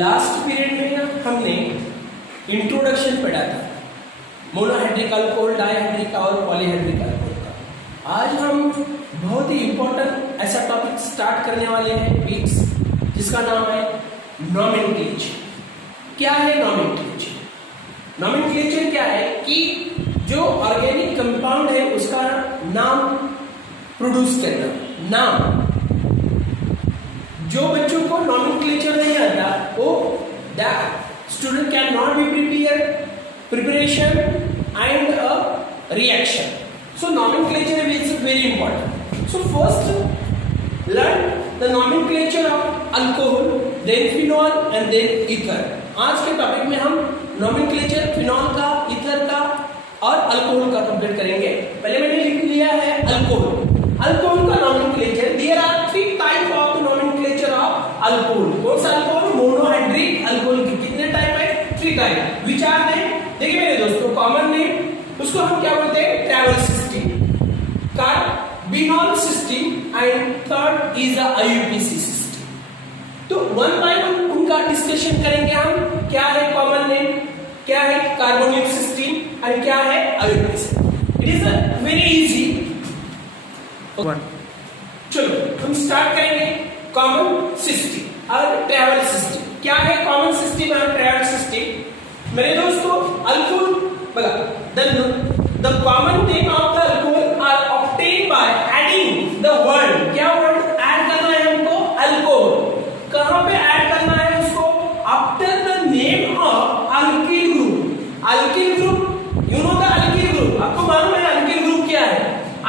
Last period में ना हमने इंट्रोडक्शन पढ़ा था मोनोहाइड्रिक अल्कोहल, डायहाइड्रिक और पॉलीहाइड्रिक अल्कोहल का। आज हम बहुत ही इंपॉर्टेंट ऐसा टॉपिक स्टार्ट करने वाले हैं बीट्स, जिसका नाम है नॉमेनक्लेचर। क्या है नॉमेनक्लेचर? नॉमेनक्लेचर क्या है कि जो ऑर्गेनिक कंपाउंड है उसका नाम प्रोड्यूस करना। नाम जो बच्चों को नॉमेनक्लेचर नहीं आता वो student can not be preparation and a reaction. So nomenclature is very important. So first learn the nomenclature of alcohol, then phenol and then ether. आज के टॉपिक में हम nomenclature phenol का, ether का और अल्कोहल का कंप्लीट करेंगे। पहले मैंने लिख लिया है अल्कोहल। अल्कोहल का nomenclature, there are 3 type of nomenclature of alcohol. कौन सा अल्कोहल? मोनोहाइड्रिक अल्कोहल के कितने टाइप है? 3 टाइप। Which are they? देखिए मेरे दोस्तों, कॉमन नेम उसको हम क्या बोलते हैं? Travel system, carbinol system and third is the IUPAC system. तो वन बाय वन उनका डिस्कशन करेंगे हम। क्या है कॉमन नेम, क्या है कार्बोनिल सिस्टम एंड क्या है IUPAC. It is very easy. चलो हम स्टार्ट करेंगे कॉमन सिस्टम और ट्रैवल सिस्टम। क्या है कॉमन सिस्टम और ट्रैवल सिस्टम? मेरे दोस्तों, अल्कोहल बोला the common name of the alcohol are obtain by adding the word. क्या वर्ड ऐड करना है हमको? अल्कोहल। कहां पे ऐड करना है उसको? After the name of alkyl group. Alkyl group, you know the alkyl group, आपको मालूम है अल्किल ग्रुप क्या है?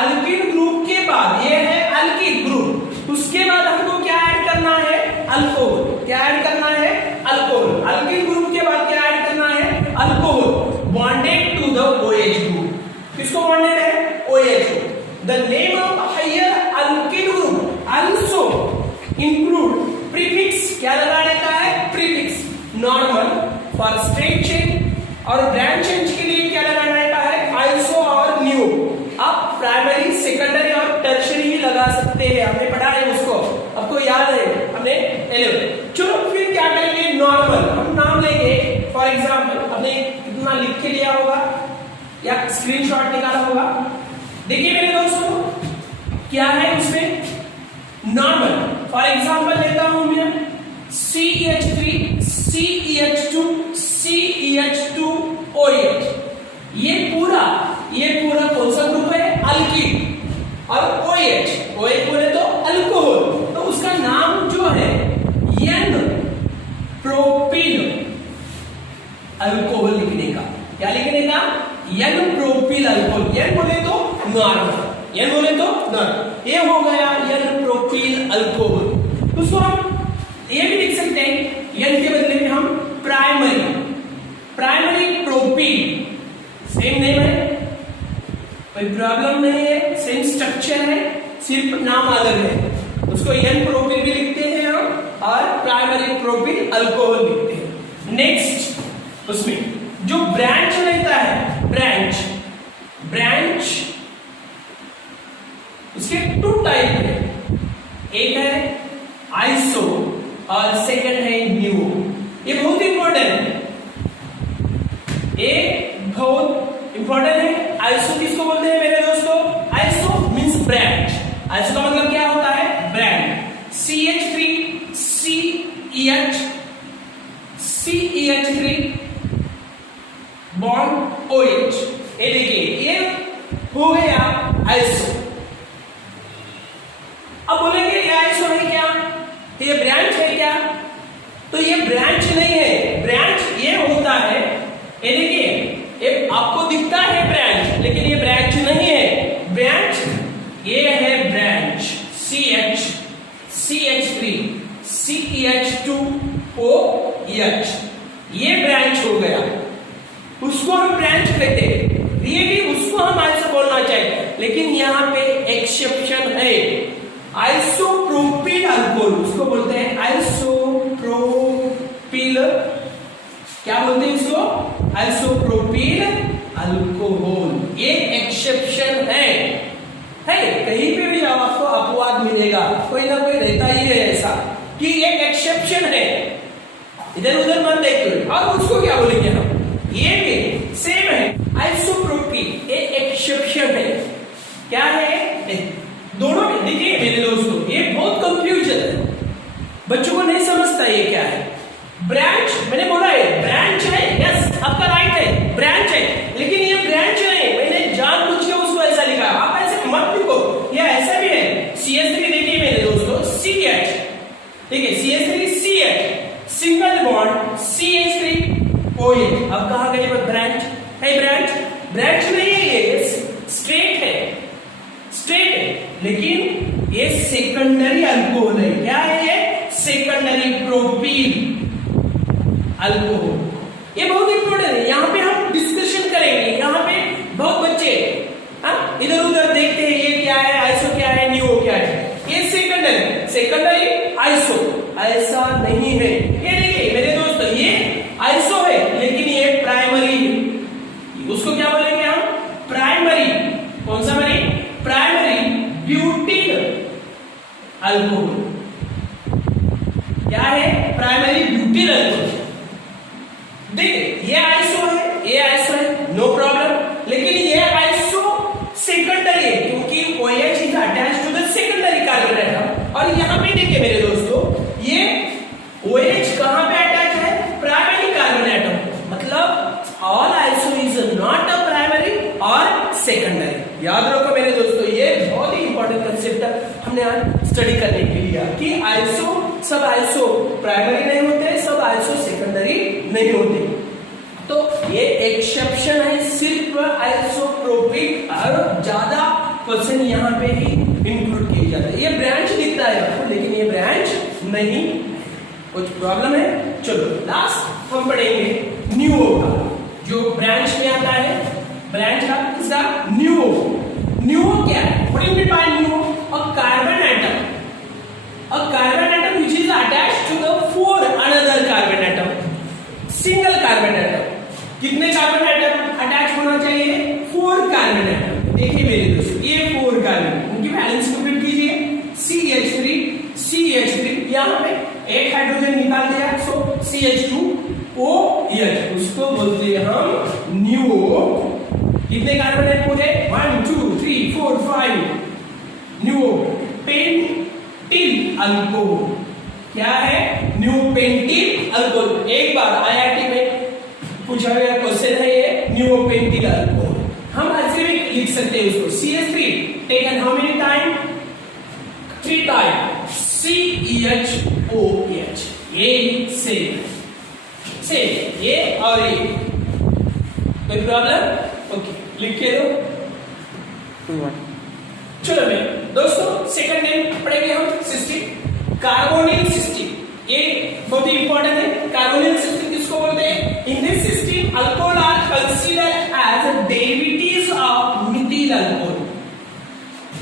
अल्किल ग्रुप के बाद ये है अल्किल ग्रुप, उसके बाद हमको क्या ऐड करना है? अल्कोहल। क्या ऐड करना है? अल्कोहल। अल्किल ग्रुप के बाद क्या ऐड करना है? Alcohol bonded to the OH group. किसको बॉन्डेड है? OH group. The name of higher alkyl group also include prefix. क्या लगाने का है? Prefix. Normal for straight chain और ब्रांच चेंज के लिए क्या लगाने का है? आइसो और न्यू। आप प्राइमरी, सेकेंडरी और टर्शियरी ही लगा सकते हैं, हमने पढ़ा है उसको, आपको याद है हमने 11। चलो फिर क्या करेंगे? नॉर्मल हम नाम लेंगे। फॉर एग्जाम्पल आपने कितना लिख के लिया होगा या स्क्रीनशॉट निकाला होगा। देखिए मेरे दोस्तों, क्या है उसमें? नॉर्मल फॉर एग्जाम्पल लेता हूं मैं CH3 CH2 CH2OH। ये पूरा कौन सा ग्रुप है? अल्कीन। और OH बोले तो अल्कोहल, तो उसका नाम जो है N प्रोपिल अल्कोहल लिखने का। क्या लिखने का? N propyl alcohol. N बोले तो नॉर्मल, N बोले तो नॉर्मल, ये हो गया N प्रोपिल अल्कोहल। उसको हम ये भी लिख सकते हैं, N के बदले में हम प्राइमरी प्रोपिल। सेम नेम है, कोई प्रॉब्लम नहीं है, सेम स्ट्रक्चर है, सिर्फ नाम अलग है। उसको N प्रोपिल भी लिखते हैं हम और प्राइमरी प्रोपिल अल्कोहल लिखते हैं। नेक्स्ट उसमें जो ब्रांच रहता है, ब्रांच उसके 2 टाइप है। एक है आइसो और सेकंड है न्यू। ये बहुत इंपॉर्टेंट है, है। आइसो किसको बोलते हैं मेरे दोस्तों? Iso means branch. आइसो का मतलब क्या होता है? Brand. CH3 CH3 bond OH। ये देखिए ये हो गया आइसो। अब बोलेंगे ये आइसो है क्या? ये ब्रांच है क्या? तो ये ब्रांच नहीं है। ब्रांच ये होता है, ये देखिए ये आपको दिखता है ब्रांच, लेकिन ये ब्रांच नहीं है। ब्रांच ये है ब्रांच CH3 CH2OH, ये ब्रांच हो गया, उसको हम ब्रांच कहते हैं। रियली उसको हम आइसो बोलना चाहिए, लेकिन यहाँ पे एक्सेप्शन है। आइसोप्रोपिल अल्कोहल उसको बोलते हैं, आइसोप्रोपिल। क्या बोलते हैं इसको? Isopropyl alcohol. ये एक्सेप्शन है। कहीं पे भी आपको अपवाद मिलेगा, कोई ना कोई रहता ही है ऐसा कि एक एक्सेप्शन है। इधर उधर मत देखिए। और उसको क्या बोलेंगे हम, ये भी सेम है, आइसोप्रोपीन। ये एक्सेप्शन है। क्या है, दोनों में देखिए मेरे दोस्तों, ये बहुत कंफ्यूजन है, बच्चों को नहीं समझता ये क्या है। ब्रांच, मैंने बोला है ब्रांच है, यस आपका राइट है, ब्रांच है, लेकिन ये ब्रांच नहीं, मैंने जानबूझ के उसको ऐसा लिखा। आप ऐसे मत लिखो, ये ऐसा भी है। CH3 देखिए मेरे दोस्तों, CH, ठीक है, CH3 CH, single bond CH3 OH। अब कहा गई ब्रांच है, ब्रांच नहीं है, ये स्ट्रेट है, स्ट्रेट है, लेकिन ये सेकेंडरी अल्कोहल है। क्या है ये, सेकेंडरी प्रोपीन अल्कोहल। ये बहुत इंपॉर्टेंट है, यहाँ पे हम डिस्कशन करेंगे। यहाँ पे बहुत बच्चे इधर उधर देखते हैं, ये क्या है, आइसो क्या है, न्यूओ क्या है। ये सेकेंडरी आइसो ऐसा नहीं है। ये देखिए मेरे दोस्तों, ये आइसो है, लेकिन ये प्राइमरी है। उसको क्या बोलेंगे हम, प्राइमरी। कौन सा मरी, प्राइमरी ब्यूटिल अल्कोहल। क्या है, प्राइमरी ब्यूटिल अल्कोहल। देखिए ये आइसो है, नो प्रॉब्लम, लेकिन ये आइसो सेकेंडरी है, क्योंकि OH is attached to the secondary carbon atom. और यहां पे देखिए मेरे दोस्तों, ये OH कहां पे अटैच है, प्राइमरी कार्बन एटम। मतलब all iso is not a primary और सेकेंडरी। याद रखो मेरे दोस्तों, ये बहुत ही इंपॉर्टेंट कंसेप्ट हमने आज स्टडी करने के लिए कि आइसो, सब आइसो प्राइमरी नहीं होते, सब आइसो सेकेंडरी नहीं होते। तो ये एक्सेप्शन है सिर्फ आइसोप्रोपिक, और ज्यादा क्वेश्चन यहाँ पे ही इंक्लूड किए जाते हैं। ये ब्रांच दिखता है आपको, लेकिन ये ब्रांच नहीं, कुछ प्रॉब्लम है। चलो लास्ट हम पढ़ेंगे न्यूओ का, जो ब्रांच में आता है, ब्रांच का इसका न्यूओ क्या है, what do you mean by neo, a carbon atom which is attached to the four another carbon atom, single carbon atom. कितने कार्बन एटम अटैच होना चाहिए, 4 कार्बन एटम। देखिए मेरे दोस्तों, ये 4 कार्बन, उनकी वैलेंस को फिट कीजिए, CH3 यहाँ पे एक हाइड्रोजन निकाल दिया, सो CH2OH, उसको बोलते हैं हम न्यूओ। कितने कार्बन है पूरे, 1 2 3 4 5, न्यूओ पेंटिल अल्कोहल। क्या है, न्यू पेंटिल अल्कोहल। एक बार IIT में पूछा गया क्वेश्चन है ये, न्यू पेंटिल अल्कोहल। हम ऐसे भी लिख सकते हैं उसको, CH3 taken how many time, 3 time, CHOH। ये सेम ये और ये, कोई प्रॉब्लम, ओके लिख के दो। चलो मैं दोस्तों, सेकंड नेम पढ़ेंगे हम, सिस्टीन, कार्बोनिल सिस्टीन। ये बहुत ही इंपॉर्टेंट है। कार्बोनिल सिस्टीन किसको बोलते हैं, in this system alcohol are considered as derivatives of methyl alcohol.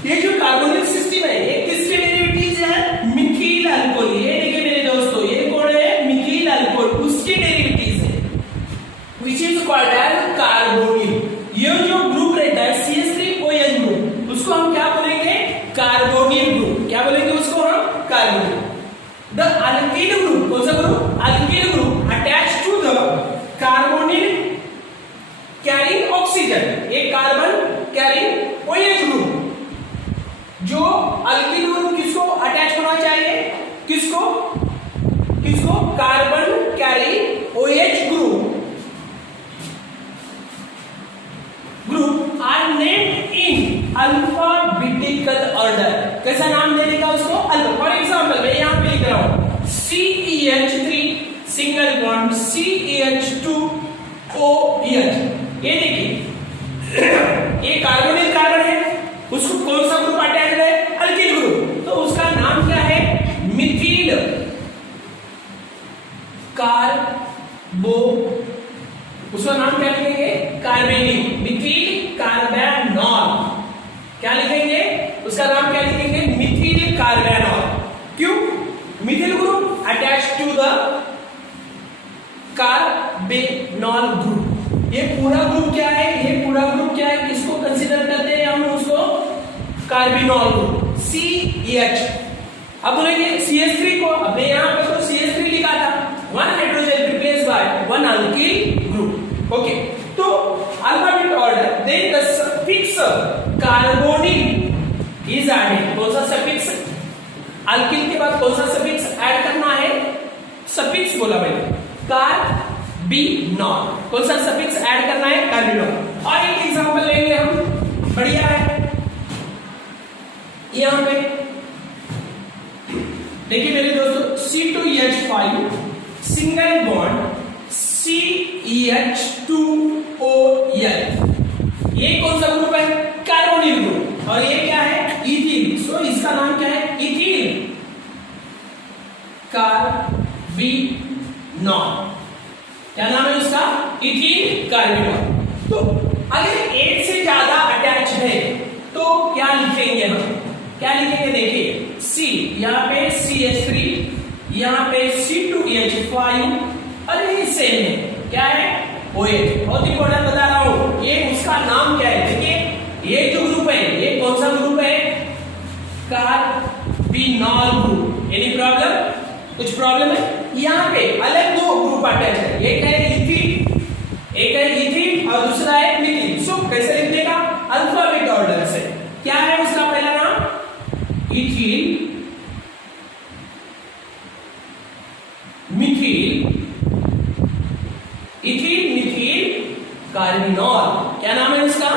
ये जो कार्बोनिल सिस्टीन है, ये किसके डेरिवेटिव्स है, मिथिल अल्कोहल। ये देखिए मेरे दोस्तों, ये कौन है, मिथिल अल्कोहल, उसके डेरिवेटिव्स है, which is called as carbinol. ये जो ग्रुप रहता है CH3OH ग्रुप, उसको हम क्या बोलेंगे, कार्बोनिल ग्रुप। क्या बोलेंगे उसको हम, कार्बोनिल। द अल्किल ग्रुप, कौन सा group, alkyl group attached to the carbinol carrying oxygen. एक कार्बन कैरिंग OH ग्रुप, जो अल्किल ग्रुप किसको अटैच होना चाहिए, किसको, carbon carrying OH group are named in alphabetical order. कैसा नाम देने का उसको, अल्फा। फॉर एग्जांपल मैं यहाँ पे लिख रहा हूँ CH3 सिंगल बॉन्ड CH2OH। ये देखिए ये कार्बोनिल कार्बन है, उसको कौन सा ग्रुप अटैच है, अल्किल ग्रुप, तो उसका नाम क्या है, मिथिल कार्बो, उसका नाम क्या लिखेंगे, कार्बेनिल, मिथिल कार्बेनॉल। क्या लिखेंगे, उसका नाम क्या लिखेंगे, मिथिल कार्बेनॉल। क्यों, methyl group attach to the carbinol group. ये पूरा ग्रुप क्या है, किसको कंसीडर करते हैं हम, उसको कार्बेनॉल ग्रुप, CH। अब बोलेंगे CH3 को, अब मैं यहाँ पर तो CH3 लिखा था, 1 hydrogen describe one alkyl group. Okay, तो alphabet order, then the suffix carbonyl is added. कौन सा suffix? alkyl के बाद कौन सा suffix ऐड करना है? suffix बोला मैंने, कार्बिनॉल. कौन सा suffix ऐड करना है? कार्बिनॉल. और एक एग्जांपल लेंगे हम, बढ़िया है. यहां पे देखिए मेरे दोस्तों, C2H5 सिंगल बॉन्ड CH2OL, ये कौन सा ग्रुप है? Carbonyl group. और ये क्या है? इथील. सो इसका नाम क्या है? Ethyl carbinol. क्या नाम है उसका? Ethyl carbinol. तो अगर एक से ज्यादा अटैच है तो क्या लिखेंगे हम? क्या लिखेंगे? देखिए C, यहाँ पे CH3, यहाँ पे C2H5, और ये सेम है. क्या है? OH. बहुत इंपॉर्टेंट बता रहा हूं, ये उसका नाम क्या है? देखिए ये जो ग्रुप है, ये कौन सा ग्रुप है? Carbinol group. Any problem? कुछ प्रॉब्लम है? यहाँ पे अलग दो ग्रुप अटैच है, एक है इथील, एक है इथील और दूसरा है मिथिल. सो कैसे लिख देगा? अल्फाबेट ऑर्डर से. क्या है उसका पहला नाम? Ethyl, Mithil, ethyl Mithil carbinol. क्या नाम है उसका?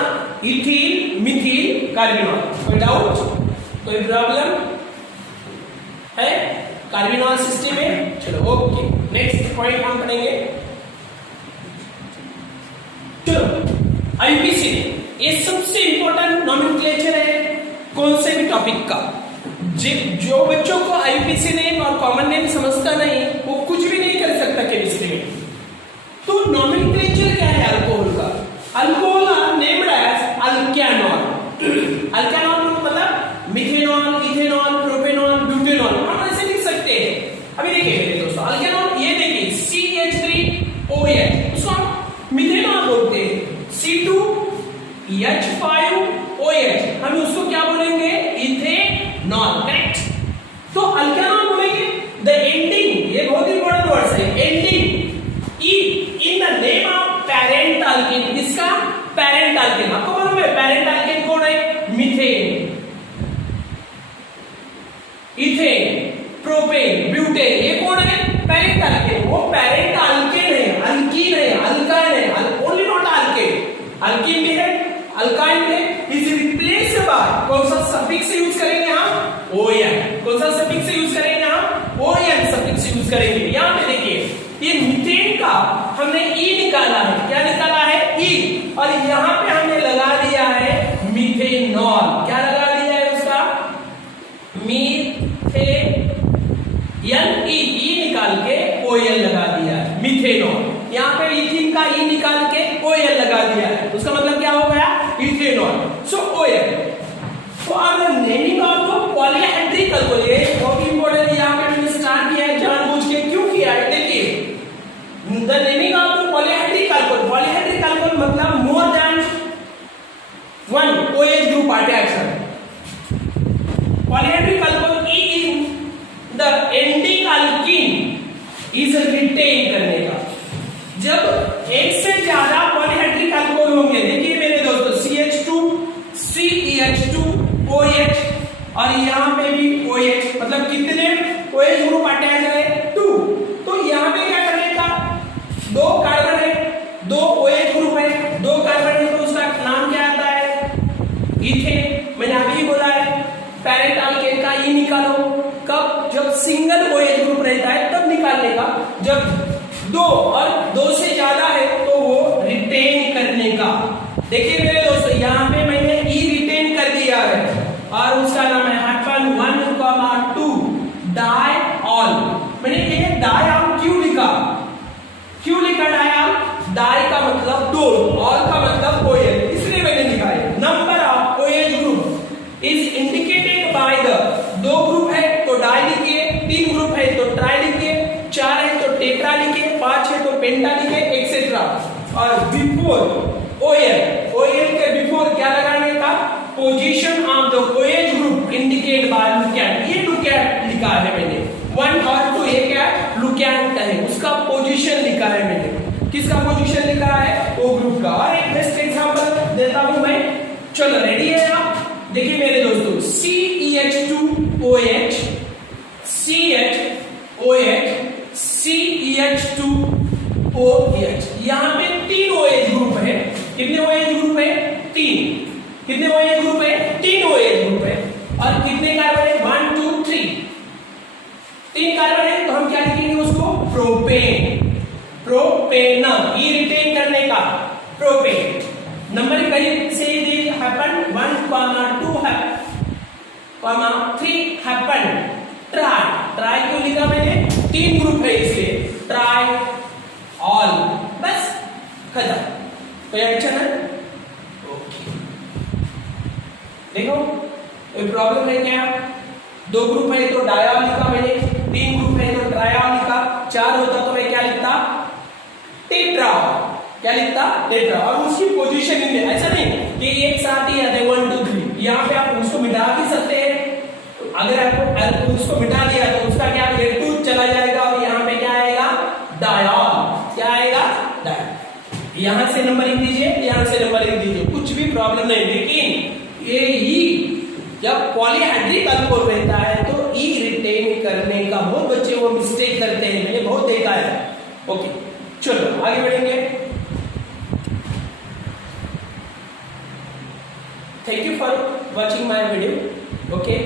Ethyl Mithil carbinol. कोई डाउट, कोई प्रॉब्लम है कार्बिनॉल सिस्टम में? चलो ओके, नेक्स्ट पॉइंट हम करेंगे. चलो आईपीसी, ये सबसे इंपॉर्टेंट नॉमेनक्लेचर है कौन से भी टॉपिक का. जो बच्चों को आईपीसी नेम और कॉमन नेम समझता नहीं, वो कुछ भी नहीं कर सकता केमिस्ट्री में. तो नॉमेनक्लेचर क्या है अल्कोहल का? Alcohol are named as alkanol. Alkanol मतलब मिथेनॉल, इथेनॉल, प्रोपेनॉल, ब्यूटेनॉल, हम ऐसे लिख सकते हैं. अभी देखिए मेरे दोस्तों, अल्केनॉल ये देखिए CH3OH, उसको हम मिथेनॉल बोलते हैं. C2H5OH, हम उसको क्या बोलेंगे? इथेनॉल. करेक्ट. तो अल्केनॉल बोलेंगे. द एंडिंग, ये बहुत इंपॉर्टेंट वर्ड है, ending e in the name of parent alkane. किसका? Parent alkane. आपको मालूम है पेरेंट अल्केन कौन है? मीथेन, इथेन, प्रोपेन, ब्यूटेन, ये कौन है? Parent alkane. वो पेरेंट अल्केन है, अल्कीन है, अल्काइन है, ओनली नॉट अल्केन. अल्कीन भी है, अल्काइन है. इज रिप्लेस्ड बाय कौन सा सफिक्स यूज करेंगे हम? ON. कौन सा सफिक्स यूज करेंगे हम? ON सफिक्स यूज करेंगे. यहां पे देखिए ये मीथेन का हमने E निकाला है. क्या निकाला है? E. और यहां पे हमने लगा दिया है मिथेनॉल. क्या लगा दिया है उसका? मीथेन, E निकाल के OL लगा दिया है, मिथेनॉल. यहाँ पे इथिन का E निकाल के OL लगा दिया है, उसका मतलब क्या हो गया? इथेनॉल. सो OL. तो अब नेमिंग ऑफ पॉलीहेड्रिक अल्कोहल, ये बहुत इंपॉर्टेंट. यहाँ पे मैंने स्टार्ट किया है जानबूझ के. क्यों किया है? देखिए the naming of polyhydric alcohol. Polyhydric alcohol मतलब more than one OH group attached. Polyhydric alcohol E in the ending alkene is written करने का. जब एक से ज्यादा पॉलीहेड्रिक अल्कोहल होंगे, देखिए मेरे दोस्तों CH2, CH2OH और यहाँ पे भी OH, मतलब कितने OH ग्रुप अटैच है? 2. तो यहाँ पे क्या करने का? 2 कार्बन है, 2 OH ग्रुप है, 2 कार्बन है, तो उसका नाम क्या आता है? इथेन. मैंने अभी बोला है पेरेंट अल्केन का E निकालो. कब? जब सिंगल OH ग्रुप रहता है तब निकालने का. जब 2 और 2 से ज्यादा है तो वो रिटेन करने का. देखिए मेरे दोस्तों यहाँ पे मैंने E रिटेन कर दिया है और उसका नाम है हाइपन 1,2 डायऑल. मैंने ये डायऑल क्यों लिखा? क्यों लिखा डायऑल? डाई का मतलब 2, ऑल का मतलब OL, इसलिए मैंने लिखा है. Number of OH group is indicated by the 2 group है तो डाई लिखिए, 3 ग्रुप है तो ट्राई लिखिए, 4 है तो टेट्रा लिखिए, 5 है तो पेंटा लिखिए, एक्सेट्रा. और बिफोर OL के बिफोर क्या लगाने का? Position of the OH group indicate by locant. ये लुकैंट लिखा है मैंने. 1 और 2 ये क्या? लुकैंट है, उसका पोजीशन लिखा है मैंने. चलो रेडी है आप? देखिए मेरे दोस्तों, CEH2OH, CHOH, CEH2OH, यहाँ पे 3 OH ग्रुप है। कितने OH ग्रुप है? 3। कितने OH ग्रुप है? 3 OH ग्रुप है। और कितने कार्बन है? 1 2 3, 3 कार्बन है। तो हम क्या लिखेंगे उसको? प्रोपेन। प्रोपेन, ई रिटेन करने का प्रोपेन। नंबर कहीं से they happen 1, 2 happen, 3 happen. Try, try क्यों लिखा मैंने? 3 ग्रुप है इसलिए ट्राई ऑल, बस खत्म। कोई अड़चन है? ओके, देखो कोई प्रॉब्लम है क्या? 2 ग्रुप है तो डायऑल लिखा मैंने, 3 ग्रुप है तो ट्रायऑल लिखा, 4 होता तो मैं क्या लिखता? टेट्राऑल। क्या लिखता? टेट्रा। और उसकी पोजीशनिंग में ऐसा नहीं कि एक साथ ही आते 1 2 3, यहाँ पे आप उसको मिटा भी सकते हैं। अगर आपको उसको मिटा दिया तो उसका क्या टूथ चला जाएगा और यहाँ पे क्या आएगा? डायऑल। क्या आएगा? डायऑल। यहाँ से नंबरिंग दीजिए, यहाँ से नंबरिंग दीजिए, कुछ भी प्रॉब्लम नहीं। लेकिन ये ई जब पॉलीहाइड्रिक अल्कोहल रहता है तो ई रिटेन करने का बहुत बच्चे वो मिस्टेक करते हैं, मैंने बहुत देखा है। ओके, चलो आगे बढ़ेंगे। Thank you for watching my video. Okay.